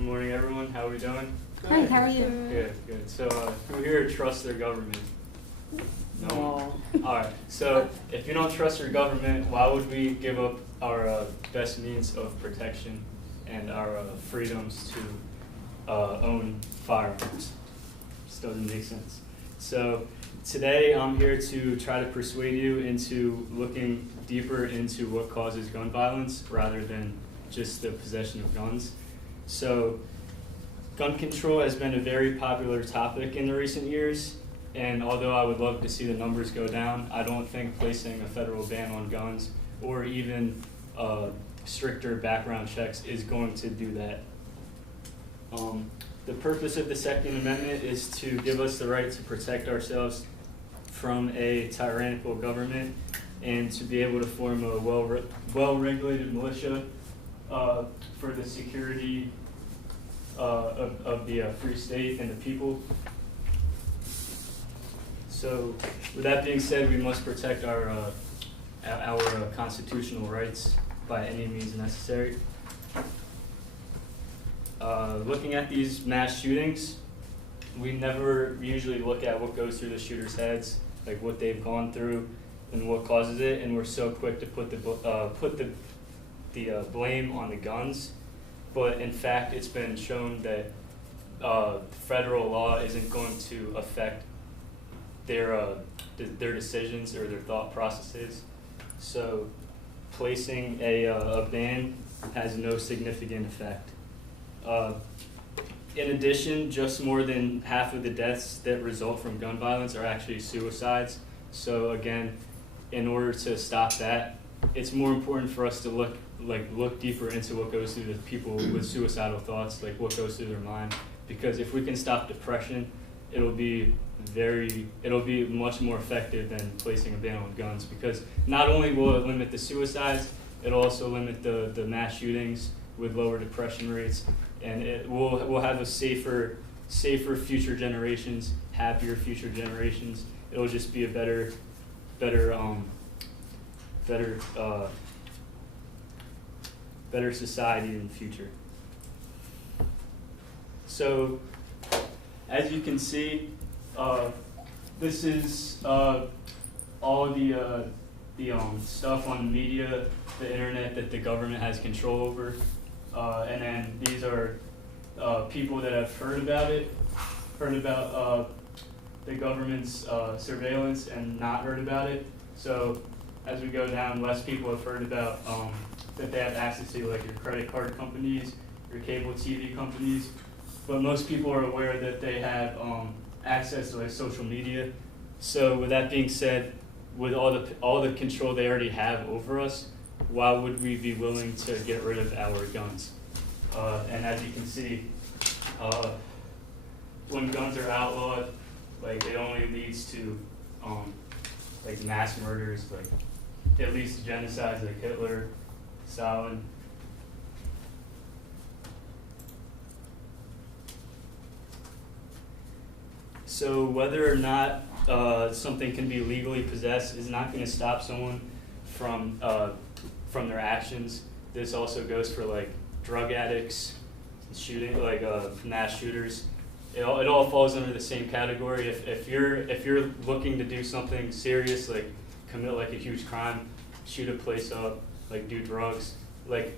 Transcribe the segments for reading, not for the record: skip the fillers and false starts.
Good morning, everyone. How are we doing? Hi, how are you? Good, good. So, who here trusts their government? No. All right. So, if you don't trust your government, why would we give up our best means of protection and our freedoms to own firearms? Just doesn't make sense. So, today I'm here to try to persuade you into looking deeper into what causes gun violence rather than just the possession of guns. So, gun control has been a very popular topic in the recent years, and although I would love to see the numbers go down, I don't think placing a federal ban on guns or even stricter background checks is going to do that. The purpose of the Second Amendment is to give us the right to protect ourselves from a tyrannical government and to be able to form a well-regulated militia for the security of the free state and the people. So, with that being said, we must protect our constitutional rights by any means necessary. Looking at these mass shootings, we never usually look at what goes through the shooters' heads, like what they've gone through and what causes it, and we're so quick to put the blame on the guns. But in fact, it's been shown that federal law isn't going to affect their decisions or their thought processes. So placing a ban has no significant effect. In addition, just more than half of the deaths that result from gun violence are actually suicides. So again, in order to stop that, it's more important for us to look deeper into what goes through the people with suicidal thoughts, like what goes through their mind. Because if we can stop depression, it'll be much more effective than placing a ban on guns. Because not only will it limit the suicides, it'll also limit the mass shootings with lower depression rates, and we'll have a safer future generations, happier future generations. It'll just be a better society in the future. So, as you can see, this is all the stuff on the media, the internet that the government has control over, and then these are people that have heard about the government's surveillance and not heard about it. So as we go down, less people have heard about that they have access to, like your credit card companies, your cable TV companies, but most people are aware that they have access to like social media. So with that being said, with all the control they already have over us, why would we be willing to get rid of our guns? And as you can see, when guns are outlawed, like it only leads to like mass murders, like at least genocides like Hitler, Stalin. So whether or not something can be legally possessed is not going to stop someone from their actions. This also goes for like drug addicts, shooting, like mass shooters. It all falls under the same category. If you're looking to do something serious, like commit like a huge crime, shoot a place up, like do drugs, like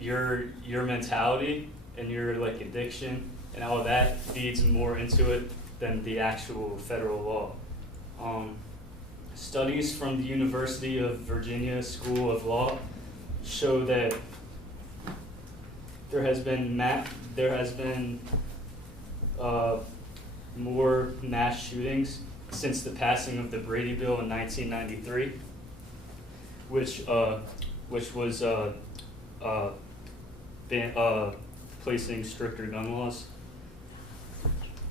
your mentality and your like addiction and all of that feeds more into it than the actual federal law. Studies from the University of Virginia School of Law show that there has been more mass shootings since the passing of the Brady Bill in 1993, which was placing stricter gun laws.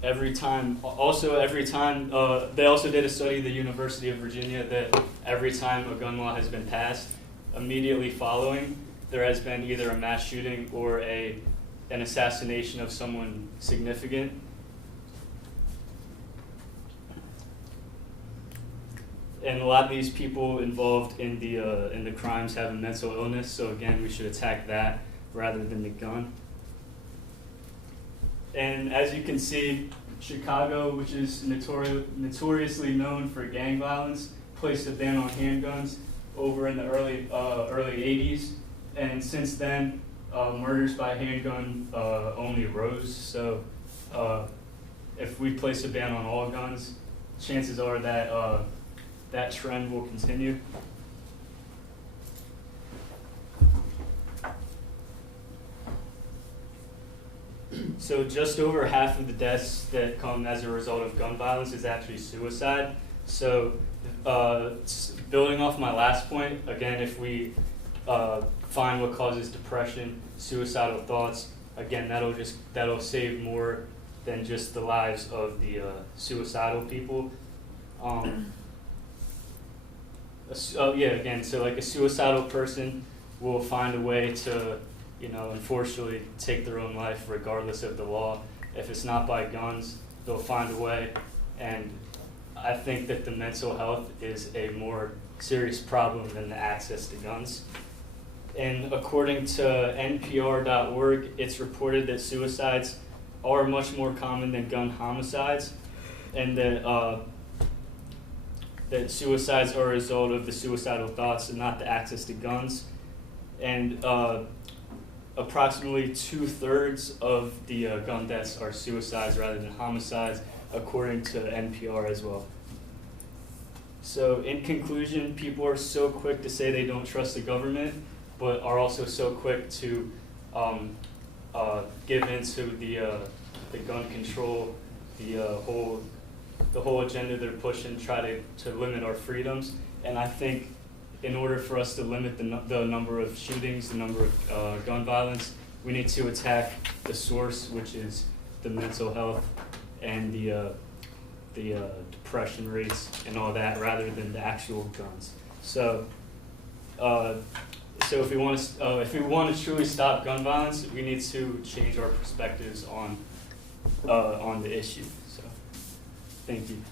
Every time they also did a study at the University of Virginia that every time a gun law has been passed, immediately following, there has been either a mass shooting or an assassination of someone significant. And a lot of these people involved in the crimes have a mental illness, so again, we should attack that rather than the gun. And as you can see, Chicago, which is notoriously known for gang violence, placed a ban on handguns over in the early 80s. And since then, murders by handgun only rose. So if we place a ban on all guns, chances are that that trend will continue. So just over half of the deaths that come as a result of gun violence is actually suicide. So building off my last point, again, if we find what causes depression, suicidal thoughts, again, that'll save more than just the lives of the suicidal people. Again, so like a suicidal person will find a way to, unfortunately take their own life regardless of the law. If it's not by guns, they'll find a way. And I think that the mental health is a more serious problem than the access to guns. And according to NPR.org, it's reported that suicides are much more common than gun homicides, and that suicides are a result of the suicidal thoughts and not the access to guns. And approximately 2/3 of the gun deaths are suicides rather than homicides, according to NPR as well. So in conclusion, people are so quick to say they don't trust the government, but are also so quick to give into the gun control, the whole agenda they're pushing, try to limit our freedoms. And I think in order for us to limit the number of shootings, the number of gun violence, we need to attack the source, which is the mental health and the depression rates and all that, rather than the actual guns. So if we want to truly stop gun violence, we need to change our perspectives on the issue. So, thank you.